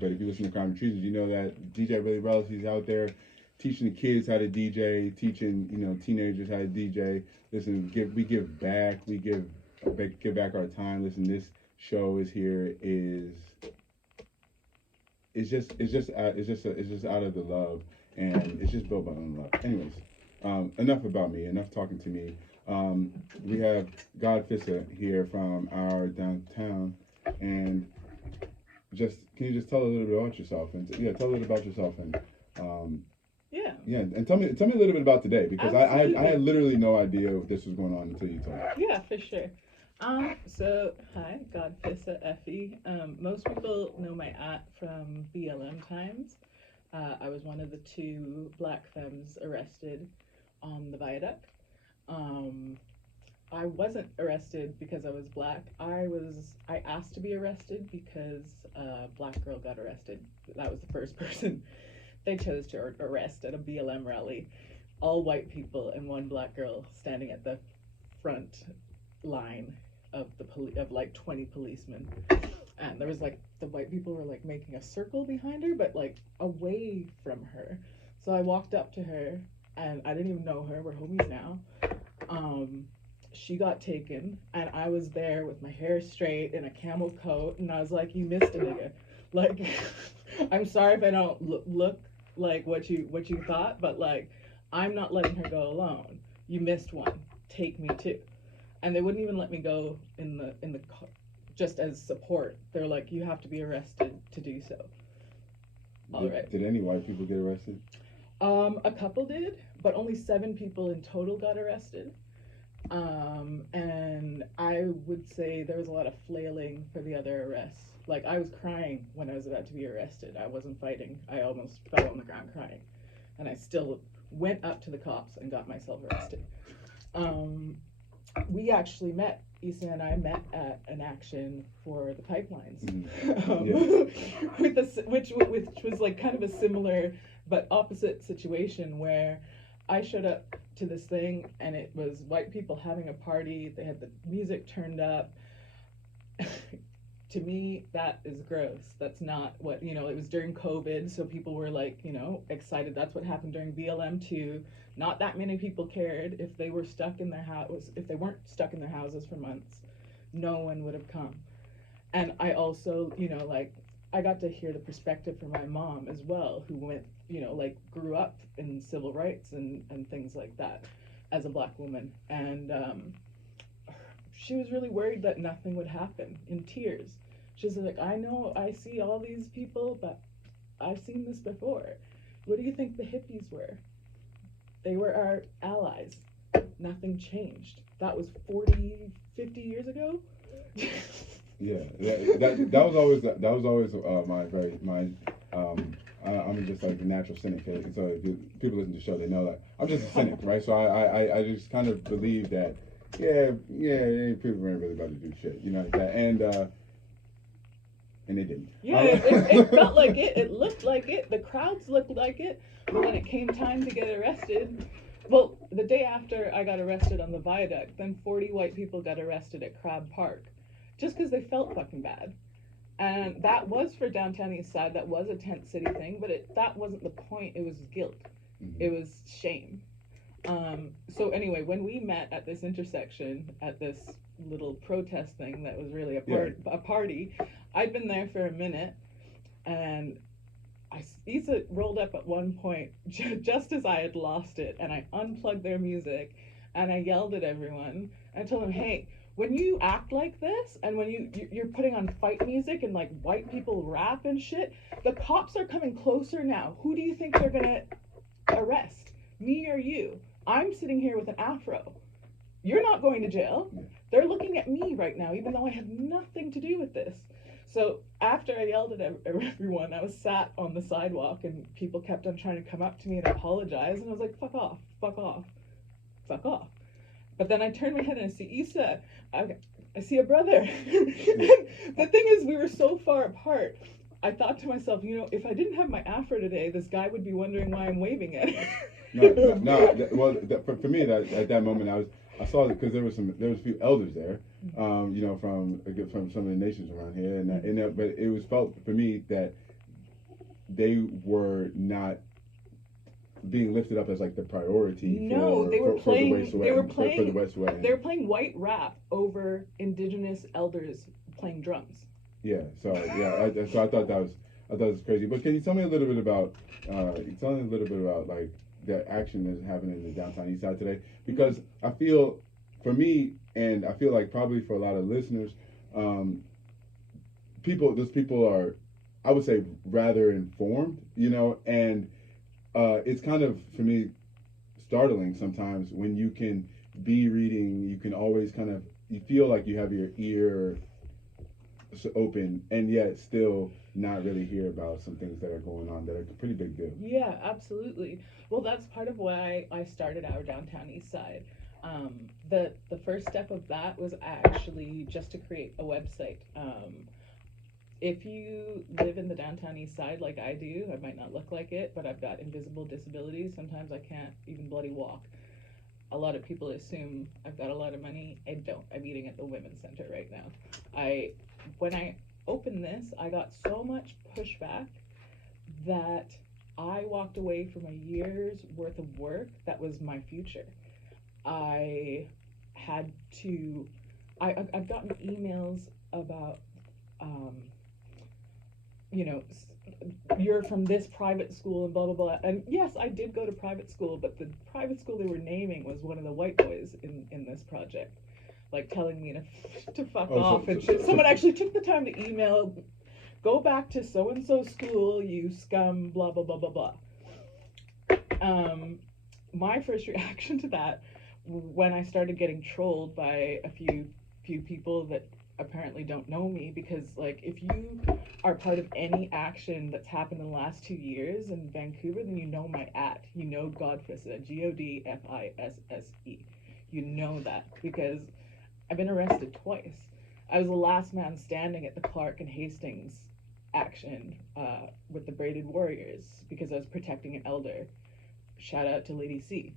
but if you listen to Crime Treasons, you know that DJ Billy Rellis, he's out there teaching the kids how to DJ, teaching teenagers how to DJ. Listen, we give back, give back our time. Listen, this show is here is it's just out of the love, and it's just built by own love. Anyways, enough about me. Enough talking to me. We have Godfisse here from our downtown, and can you just tell a little bit about yourself tell a little about yourself and tell me a little bit about today, because I had literally no idea if this was going on until you told me. Yeah, for sure. So hi, Godfisse Effie. Most people know my from BLM times. I was one of the 2 black femmes arrested on the viaduct. I wasn't arrested because I was black. I asked to be arrested because a black girl got arrested. That was the first person they chose to arrest at a BLM rally. All white people and 1 black girl standing at the front line of of like 20 policemen. And there was like, the white people were like making a circle behind her, but like away from her. So I walked up to her, and I didn't even know her. We're homies now. She got taken, and I was there with my hair straight in a camel coat, and I was like, "You missed a nigga. Like, I'm sorry if I don't look like what you thought, but like, I'm not letting her go alone. You missed one. Take me too." And they wouldn't even let me go in the just as support. They're like, "You have to be arrested to do so." Did any white people get arrested? A couple did, but only 7 people in total got arrested. And I would say there was a lot of flailing for the other arrests. Like, I was crying when I was about to be arrested. I wasn't fighting. I almost fell on the ground crying. And I still went up to the cops and got myself arrested. We actually met, Issa and I met at an action for the pipelines, which was like kind of a similar but opposite situation, where I showed up to this thing and it was white people having a party. They had the music turned up. To me, that is gross. That's not what, it was during COVID, so people were like, excited. That's what happened during BLM too. Not that many people cared. If they were stuck in their house, if they weren't stuck in their houses for months, no one would have come. And I also, I got to hear the perspective from my mom as well, who went, grew up in civil rights and things like that as a black woman. And she was really worried that nothing would happen, in tears. She's like, "I know, I see all these people, but I've seen this before. What do you think the hippies were? They were our allies. Nothing changed. That was 40, 50 years ago." Yeah, that was always I'm just like a natural cynic. So if people listen to the show, they know that I'm just a cynic, right? So I just kind of believe that, people weren't really about to do shit, like that, and they didn't. Yeah, it felt like it. It looked like it. The crowds looked like it. But when it came time to get arrested, well, the day after I got arrested on the viaduct, then 40 white people got arrested at Crab Park, just because they felt fucking bad. And that was for downtown Eastside. That was a tent city thing, but that wasn't the point. It was guilt. Mm-hmm. It was shame. So anyway, when we met at this intersection, at this little protest thing that was really a party, I'd been there for a minute, and Issa rolled up at one point just as I had lost it, and I unplugged their music, and I yelled at everyone. I told them, "Hey, when you act like this, and when you're putting on fight music and like white people rap and shit, the cops are coming closer now. Who do you think they're gonna arrest? Me or you? I'm sitting here with an afro. You're not going to jail. They're looking at me right now, even though I had nothing to do with this." So after I yelled at everyone, I was sat on the sidewalk, and people kept on trying to come up to me and apologize, and I was like, "Fuck off, fuck off, fuck off." But then I turned my head and I see Issa. I see a brother. The thing is, we were so far apart. I thought to myself, if I didn't have my afro today, this guy would be wondering why I'm waving at him. For me, at that moment, I saw it because there was a few elders there, from some of the nations around here, but it was felt for me that they were not being lifted up as like the priority. No, for, they were for playing. the West They were for playing. the West Way. They were playing white rap over Indigenous elders playing drums. Yeah. So so I thought that was crazy. But can you tell me a little bit about like the action that's happening in the downtown East Side today? Because I feel, for me, and I feel like probably for a lot of listeners, those people are, I would say, rather informed, and it's kind of, for me, startling sometimes when you can be reading, you can always kind of, you feel like you have your ear open, and yet still not really hear about some things that are going on that are a pretty big deal. Yeah, absolutely. Well, that's part of why I started our downtown East Side. The first step of that was actually just to create a website. If you live in the downtown East Side like I do, I might not look like it, but I've got invisible disabilities. Sometimes I can't even bloody walk. A lot of people assume I've got a lot of money. I don't. I'm eating at the Women's Center right now. When I opened this, I got so much pushback that I walked away from a year's worth of work that was my future. I've gotten emails about, you're from this private school and blah, blah, blah. And yes, I did go to private school, but the private school they were naming was one of the white boys in this project, like telling me to fuck off. Someone actually took the time to email, go back to so-and-so school, you scum, blah, blah, blah, blah, blah. My first reaction to that, when I started getting trolled by a few people that apparently don't know me, because like if you are part of any action that's happened in the last 2 years in Vancouver, then you know my you know Godfisse, Godfisse. You know that because I've been arrested twice. I was the last man standing at the Clark and Hastings action with the Braided Warriors because I was protecting an elder. Shout out to Lady C.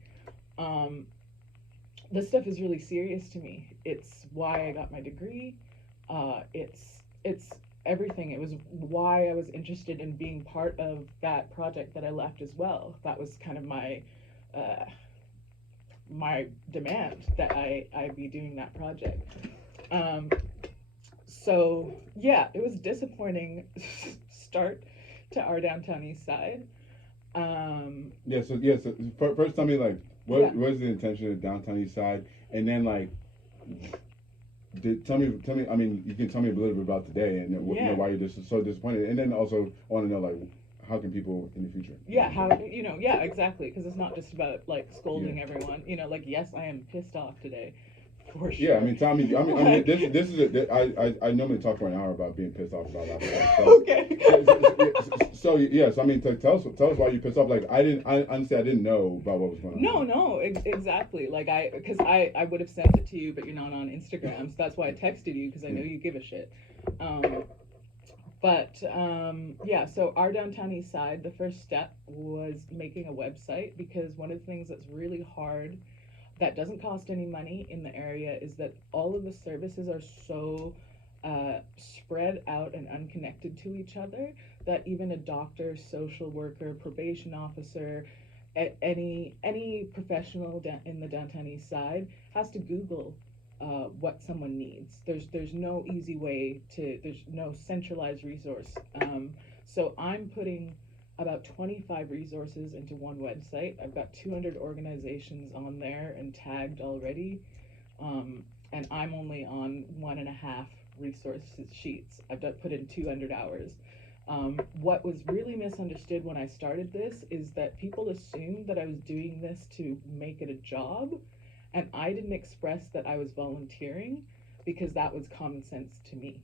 This stuff is really serious to me. It's why I got my degree. It's everything. It was why I was interested in being part of that project that I left as well. That was kind of my demand that I be doing that project. So yeah, it was a disappointing start to our downtown East Side. So first tell me, like, what was the intention of downtown East Side, and then like, tell me. I mean, you can tell me a little bit about today and why you're just so disappointed, and then also I want to know, like, how can people in the future? Exactly, because it's not just about like scolding everyone. Like, yes, I am pissed off today. For sure. Yeah, I mean, Tommy. This is I normally talk for an hour about being pissed off about that stuff. So, okay. So yes, I mean, tell us why you pissed off. Like, I honestly didn't know about what was going on. No, exactly. Like because I would have sent it to you, but you're not on Instagram, so that's why I texted you, because I know you give a shit. So our downtown East Side, the first step was making a website, because one of the things that's really hard, that doesn't cost any money in the area, is that all of the services are so spread out and unconnected to each other that even a doctor, social worker, probation officer, any professional in the downtown East Side has to Google what someone needs. There's no easy way there's no centralized resource. So I'm putting about 25 resources into one website. I've got 200 organizations on there and tagged already, and I'm only on 1.5 resources sheets. I've put in 200 hours. What was really misunderstood when I started this is that people assumed that I was doing this to make it a job, and I didn't express that I was volunteering because that was common sense to me.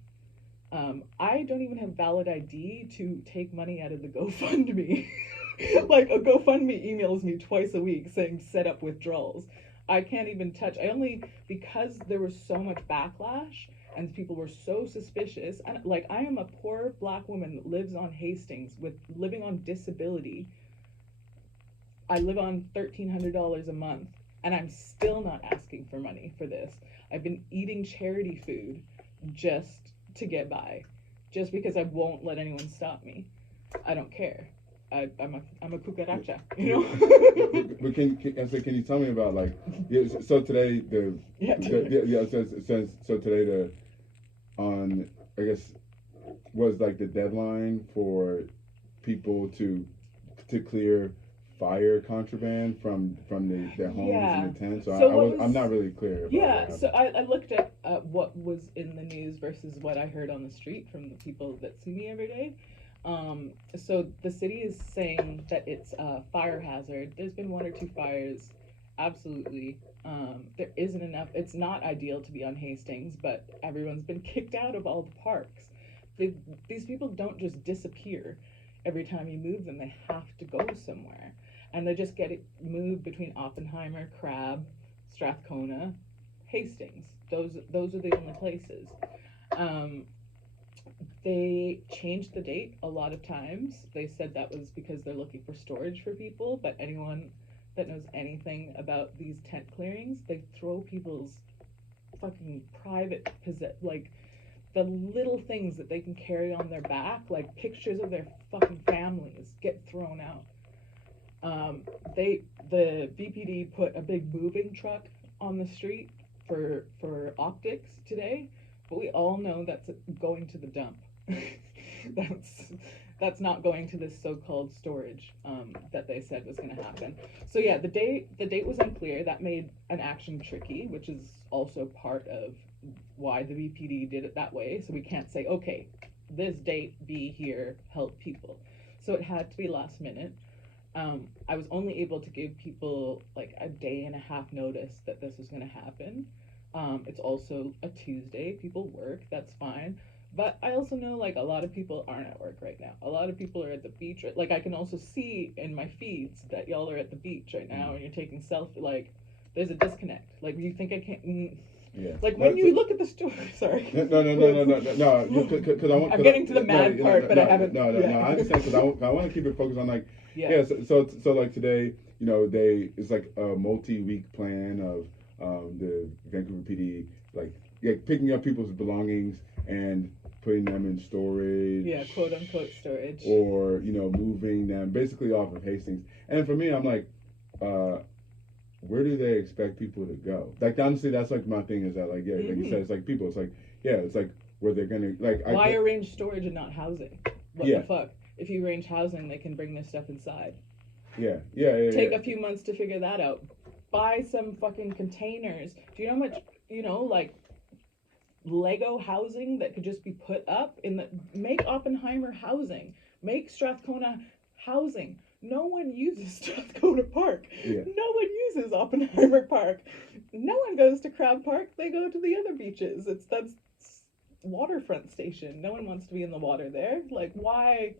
I don't even have valid ID to take money out of the GoFundMe. Like, a GoFundMe emails me twice a week saying set up withdrawals. I can't even touch. Because there was so much backlash and people were so suspicious. And like, I am a poor Black woman that lives on Hastings living on disability. I live on $1,300 a month, and I'm still not asking for money for this. I've been eating charity food just to get by, just because I won't let anyone stop me. I don't care. I'm a cucaracha, you know. But can you tell me about like so today so today the on I guess was like the deadline for people to clear fire contraband from their homes and the tents. So I'm not really clear about so I looked at what was in the news versus what I heard on the street from the people that see me every day. So the city is saying that it's a fire hazard. There's been 1 or 2 fires, absolutely. There isn't enough. It's not ideal to be on Hastings, but everyone's been kicked out of all the parks. These people don't just disappear every time you move them. They have to go somewhere, and they just get it moved between Oppenheimer, Crab, Strathcona, Hastings. Those are the only places. They changed the date a lot of times. They said that was because they're looking for storage for people, but anyone that knows anything about these tent clearings, they throw people's fucking private like the little things that they can carry on their back, like pictures of their fucking families, get thrown out. The VPD put a big moving truck on the street for optics today, but we all know that's going to the dump. That's not going to this so-called storage that they said was going to happen. So yeah, the date was unclear. That made an action tricky, which is also part of why the VPD did it that way. So we can't say, okay, this date, be here, help people. So it had to be last minute. I was only able to give people like a day and a half notice that this was going to happen. It's also a Tuesday. People work. That's fine. But I also know like a lot of people aren't at work right now. A lot of people are at the beach. Like I can also see in my feeds that y'all are at the beach right now and you're taking selfies. Like there's a disconnect. Like you think I can't. Yeah. Like when you look at the store, sorry. No. Because I'm getting to the mad part, but I haven't. No. I understand because I want to keep it focused on like So like today, it's like a multi-week plan of the Vancouver PD like picking up people's belongings and putting them in storage. Yeah, quote unquote storage. Or moving them basically off of Hastings. And for me, I'm like, where do they expect people to go? Like honestly, that's like my thing is that like like you said, it's like people. It's like it's like where they're gonna like. Why arrange storage and not housing? What the fuck? If you arrange housing, they can bring their stuff inside. Yeah. Take a few months to figure that out. Buy some fucking containers. Do you know how much like Lego housing that could just be put up make Oppenheimer housing, make Strathcona housing. No one uses Strathcona Park. Yeah. No one uses Oppenheimer Park. No one goes to Crab Park. They go to the other beaches. That's waterfront station. No one wants to be in the water there. Like, why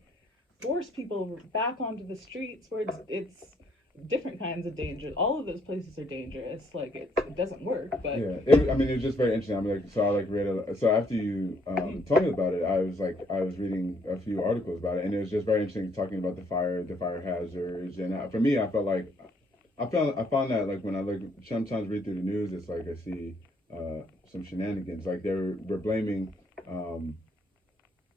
force people back onto the streets where it's different kinds of danger? All of those places are dangerous. Like it doesn't work. But it was just very interesting. I'm like, so I read so after you told me about it, I was reading a few articles about it, and it was just very interesting talking about the fire hazards. And for me, I felt like I found that like when I sometimes read through the news, it's like I see some shenanigans. Like we're blaming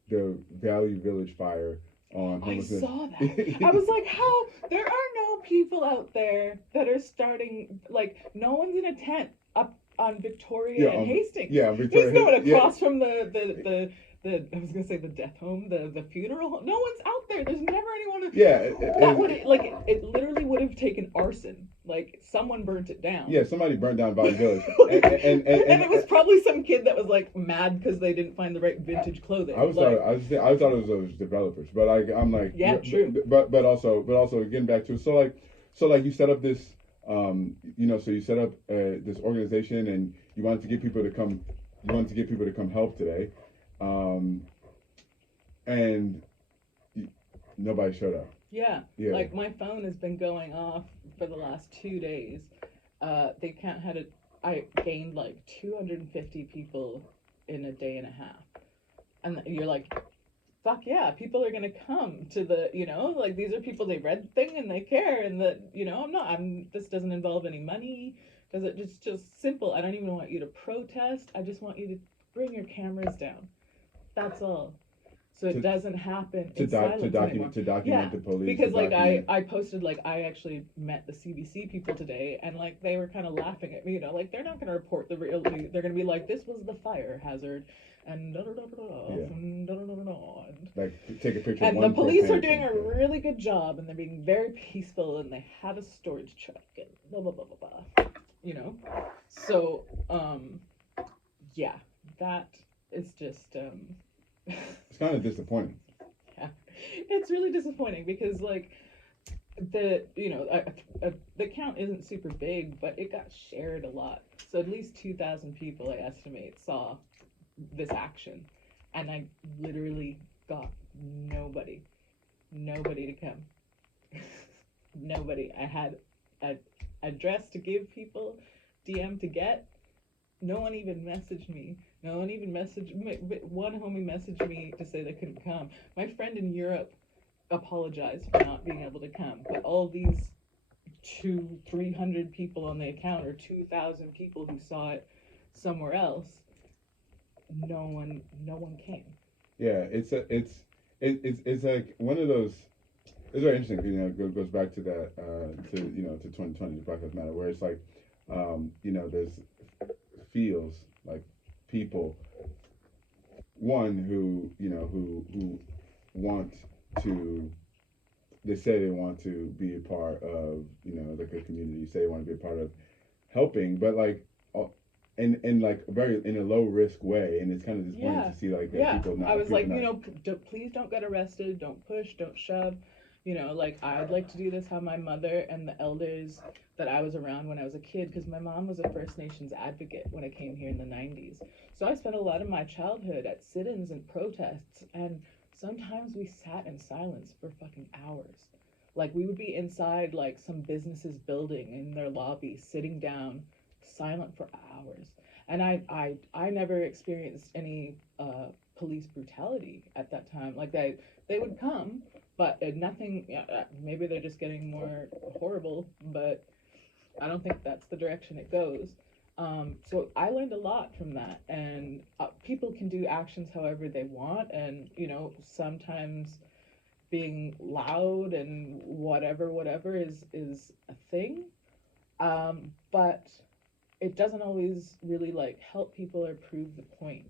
the Valley Village fire on homelessness. I saw that. I was like, how? There are no people out there that are starting, like, no one's in a tent up on Victoria and Hastings. Yeah, Victoria. There's no one across from the I was gonna say the death home, the funeral home. No one's out there. There's never anyone. It literally would have taken arson. Like someone burnt it down. Yeah, somebody burnt down Valley Village, and it was probably some kid that was like mad because they didn't find the right vintage clothing. I thought it was those developers, but I'm like true. But also getting back to so like you set up this so you set up this organization and you wanted to get people to come help today. And nobody showed up. Yeah. Like my phone has been going off for the last 2 days. They can't had it. I gained like 250 people in a day and a half. And you're like, fuck yeah, people are gonna come to the, like these are people, they read the thing and they care, and that, this doesn't involve any money. It's just simple. I don't even want you to protest. I just want you to bring your cameras down. That's all. so it doesn't happen to in silence anymore. document the police. Because like I posted, like, I actually met the CBC people today, and like they were kind of laughing at me, you know, like they're not going to report the real. They're going to be like, this was the fire hazard, and da da da da and da da da da. Like take a picture. And the police are doing a really good job, and they're being very peaceful, and they have a storage truck, and blah blah blah blah blah. You know, so yeah, that is just it's kind of disappointing. Yeah, it's really disappointing because like the count isn't super big, but it got shared a lot. So at least 2,000 people, I estimate, saw this action, and I literally got nobody to come. Nobody. I had an address to give people, DM to get. No one even messaged me. No one even messaged me. One homie messaged me to say they couldn't come. My friend in Europe apologized for not being able to come. But all these 300 people on the account, or 2,000 people who saw it somewhere else, no one came. Yeah, it's like one of those. It's very interesting. You know, it goes back to that to 2020, the Black Lives Matter, where it's like there's feels like people, one who want to, they say they want to be a part of like a community, say they want to be a part of helping, but like in like in a low risk way, and it's kind of disappointing to see like people not. I was like, please don't get arrested, don't push, don't shove. Like I'd like to do this how my mother and the elders that I was around when I was a kid, because my mom was a First Nations advocate when I came here in the 90s. So I spent a lot of my childhood at sit-ins and protests, and sometimes we sat in silence for fucking hours. Like we would be inside like some business's building in their lobby, sitting down, silent for hours. And I never experienced any police brutality at that time. Like they would come, but nothing. Maybe they're just getting more horrible, but I don't think that's the direction it goes. So I learned a lot from that, and people can do actions however they want, and sometimes being loud and whatever is a thing, but it doesn't always really like help people or prove the point.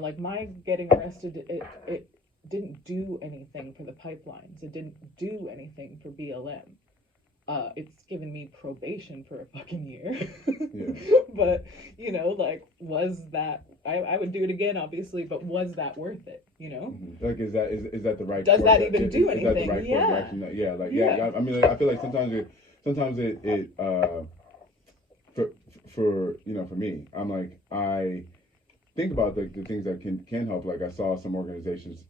Like my getting arrested, it didn't do anything for the pipelines. It didn't do anything for BLM. It's given me probation for a fucking year. Yeah. But, like, was that, I would do it again, obviously, but was that worth it, Mm-hmm. Like, is that the right Does that even do anything? Is that the right course of action? Yeah. I mean, I feel like sometimes it for me, I'm like, I think about the things that can help. Like I saw some organizations,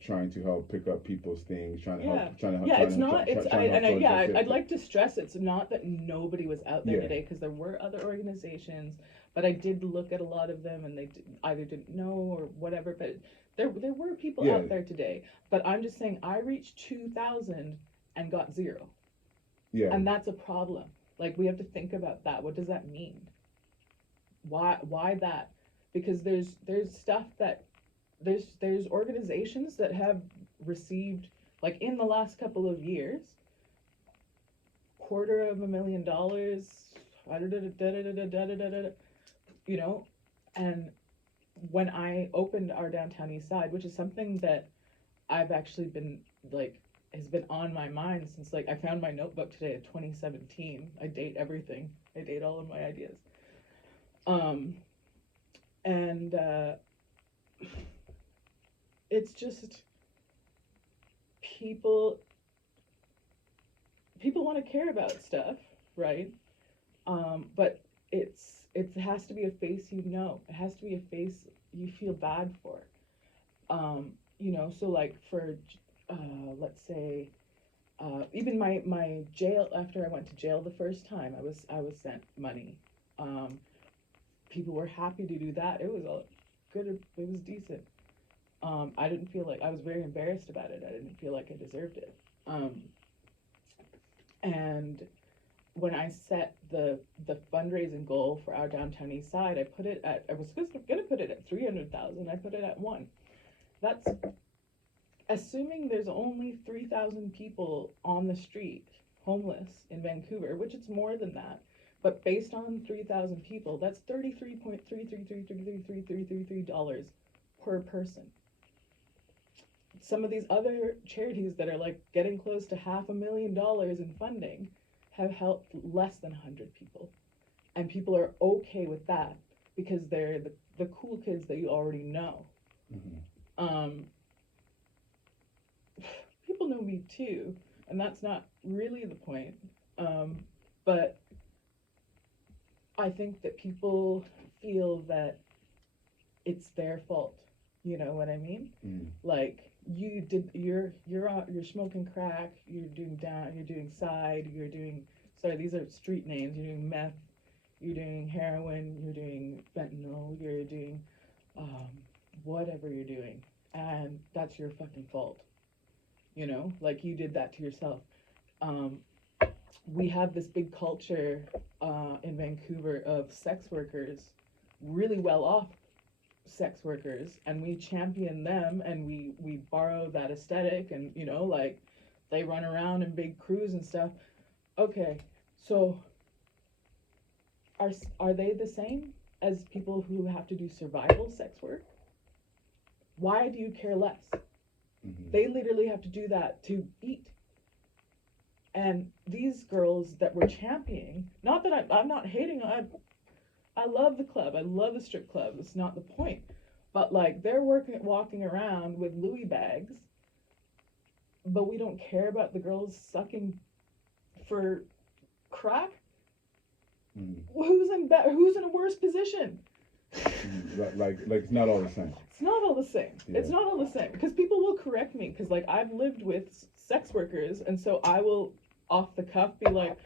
trying to help pick up people's things, trying to help. Yeah, it's not. I'd like to stress it's not that nobody was out there today, because there were other organizations, but I did look at a lot of them, and they either didn't know or whatever. But there were people out there today. But I'm just saying, I reached 2,000 and got 0. Yeah, and that's a problem. Like we have to think about that. What does that mean? Why that? Because there's stuff that there's organizations that have received, like in the last couple of years, $250,000, and when I opened our downtown Eastside, which is something that I've actually been like has been on my mind since like I found my notebook today of 2017. I date everything. I date all of my ideas. And it's just people want to care about stuff, right? But it has to be a face it has to be a face you feel bad for. So like for let's say even my jail, after I went to jail the first time, I was sent money. People were happy to do that. It was all good. It was decent. I didn't feel like, I was very embarrassed about it. I didn't feel like I deserved it. And when I set the fundraising goal for our downtown Eastside, I was going to put it at 300,000. I put it at 1. That's assuming there's only 3,000 people on the street homeless in Vancouver, which it's more than that. But based on 3,000 people, that's $33.33333333 per person. Some of these other charities that are like getting close to $500,000 in funding have helped less than 100 people. And people are okay with that because they're the cool kids that you already know. Mm-hmm. People know me too, and that's not really the point. But I think that people feel that it's their fault. You know what I mean? Mm. Like you're smoking crack, you're doing side, sorry, these are street names, you're doing meth, you're doing heroin, you're doing fentanyl, you're doing whatever you're doing, and that's your fucking fault. You know, like you did that to yourself. We have this big culture in Vancouver of sex workers, really well off sex workers, and we champion them, and we borrow that aesthetic, and you know, like they run around in big crews and stuff. Okay, so are they the same as people who have to do survival sex work? Why do you care less? Mm-hmm. They literally have to do that to eat. And these girls that we're championing, not that I'm not hating, I love the club, I love the strip club, it's not the point. But like they're walking around with Louis bags, but we don't care about the girls sucking for crack? Mm-hmm. Who's in a worse position? Like it's not all the same. It's not all the same. Yeah. It's not all the same, because people will correct me, because like I've lived with sex workers, and so I will off the cuff be like,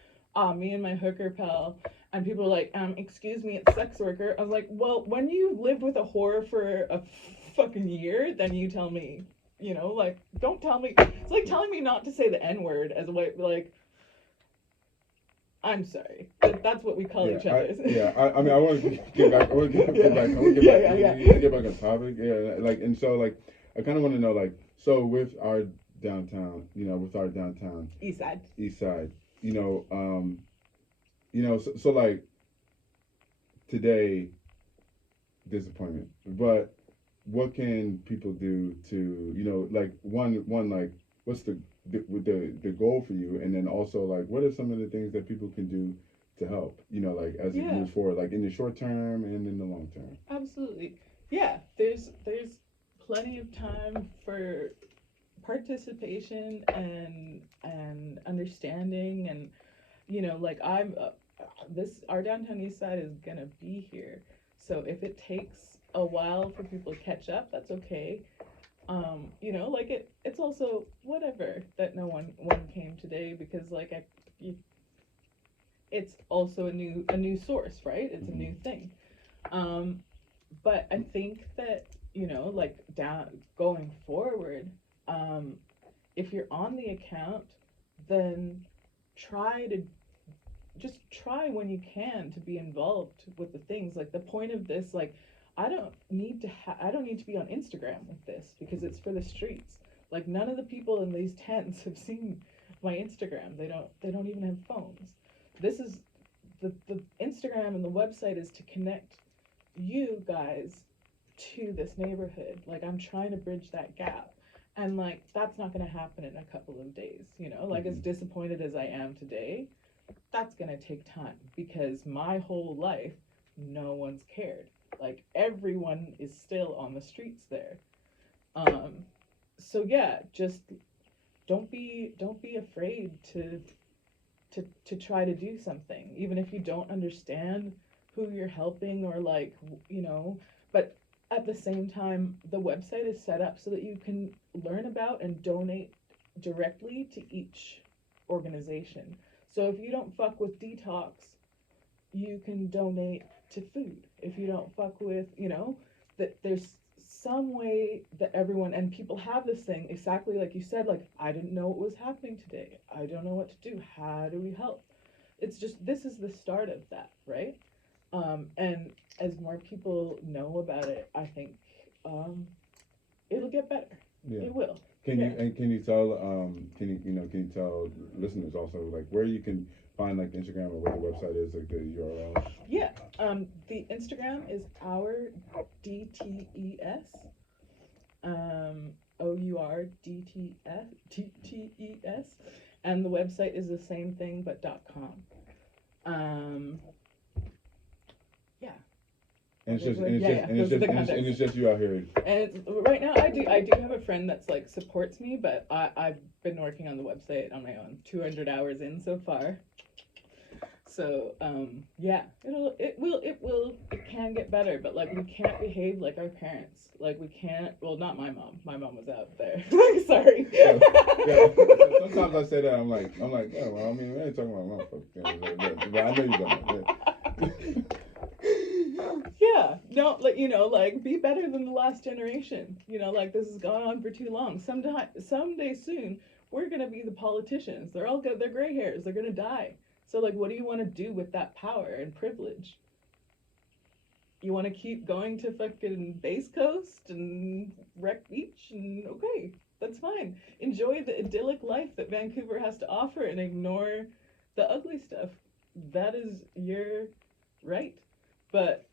me and my hooker pal, and people are like, excuse me, it's sex worker. I was like, well, when you've lived with a whore for a fucking year, then you tell me, you know, like, don't tell me. It's like telling me not to say the N-word as a way, like, I'm sorry. That's what we call each other. I mean, I want to get back. I want to get back on topic. Yeah, like, and so, like, I kind of want to know, like, so with our downtown, Eastside, so like, today, disappointment. But what can people do to, like, one, like, what's the goal for you, and then also like what are some of the things that people can do to help, like as it moves forward, like in the short term and in the long term? Absolutely. Yeah, there's plenty of time for participation and understanding, and like I'm our downtown east side is gonna be here, so if it takes a while for people to catch up, that's okay. Like it's also whatever that no one came today, because like it's also a new source, right? It's a new thing. But I think that like going forward, if you're on the account, then try when you can to be involved with the things. Like the point of this, like I don't need to be on Instagram with this, because it's for the streets. Like none of the people in these tents have seen my Instagram. They don't even have phones. This is the Instagram and the website is to connect you guys to this neighborhood. Like I'm trying to bridge that gap. And like that's not gonna happen in a couple of days, like as disappointed as I am today, that's gonna take time, because my whole life no one's cared. Like everyone is still on the streets there. So yeah, just don't be afraid to try to do something, even if you don't understand who you're helping, or like, but at the same time, the website is set up so that you can learn about and donate directly to each organization. So if you don't fuck with detox, you can donate to food. If you don't fuck with, that there's some way that everyone, and people have this thing, exactly like you said, like, I didn't know what was happening today. I don't know what to do. How do we help? It's just, this is the start of that, right? And as more people know about it, I think it'll get better. Yeah. It will. Can Yeah. can you tell can you tell listeners also like where you can find like Instagram or what the website is, like the URL? Yeah. The Instagram is our DTES. OURDTES, and the website is the same thing but .com. Yeah. And it's just And it's just you out here. And right now I do have a friend that's like supports me, but I've been working on the website on my own, 200 hours in so far. So yeah, it can get better, but like we can't behave like our parents. Like we can't. Well, not my mom. My mom was out there. Sorry. Yeah. Sometimes I say that I'm like, yeah, well, I mean, I ain't talking about my fucking, but I know you don't. Yeah, no, like like be better than the last generation. Like this has gone on for too long. Someday soon, we're gonna be the politicians. They're all got their gray hairs. They're gonna die. So like, what do you want to do with that power and privilege? You want to keep going to fucking Base Coast and Wreck Beach, and okay, that's fine. Enjoy the idyllic life that Vancouver has to offer and ignore the ugly stuff. That is your right. But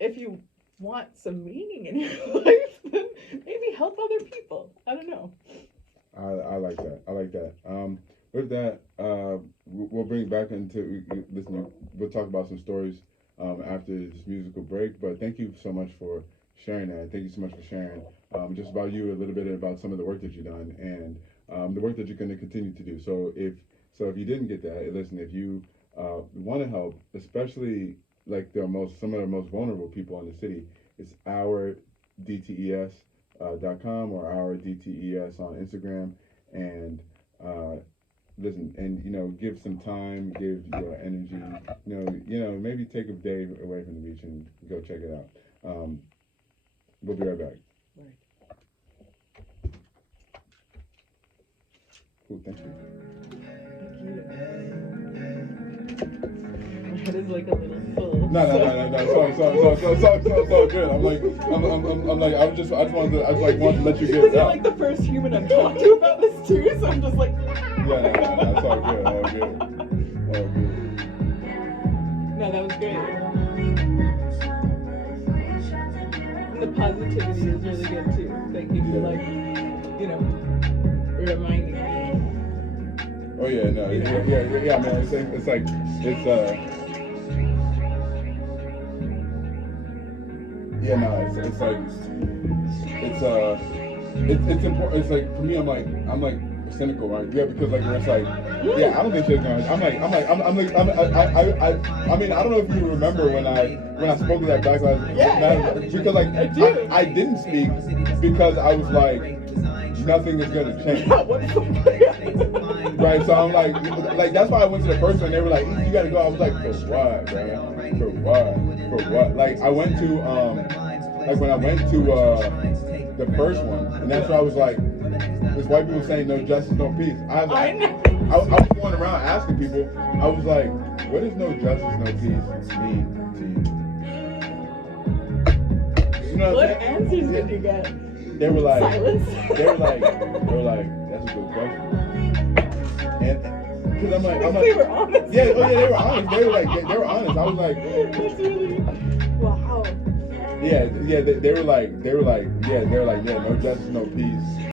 if you want some meaning in your life, then maybe help other people. I don't know. I like that. With that, we'll bring back into listening. We'll talk about some stories after this musical break. But thank you so much for sharing that. Thank you so much for sharing just about you, a little bit about some of the work that you've done and the work that you're going to continue to do. So if you didn't get that, listen. If you want to help, especially like some of the most vulnerable people in the city, it's our DTES.com or our DTES on Instagram, and listen, and give some time, give your energy, maybe take a day away from the beach and go check it out. We'll be right back. Right. Cool, thank you. My head is like a little full. No. So good. I'm like, I just wanted to let you get it You're out. like the first human I'm talking to about this too, so I'm just like. Yeah, it's all good. No, that was great. And the positivity is really good too. Thank you for reminding me. Oh yeah, no, yeah, man. It's important. It's like for me, I'm like cynical, right? Yeah, because like it's like, yeah, I don't think shit's gonna. I mean, I don't know if you remember when I spoke to that Black Lives Matter, because like I didn't speak because I was like, nothing is gonna change. Right, so I'm like that's why I went to the first one. They were like, you gotta go. I was like, for what, man? For what? Like I went to when I went to the first one, and that's why I was like, there's white people saying no justice, no peace. I was going around asking people. I was like, what does no justice, no peace mean to you? You know what answers did you get? They were like, silence. They were like, that's a good question. And because I'm like, they were honest. Yeah, they were honest. They were honest. I was like, that's really, wow. Yeah, they were like, no justice, no peace.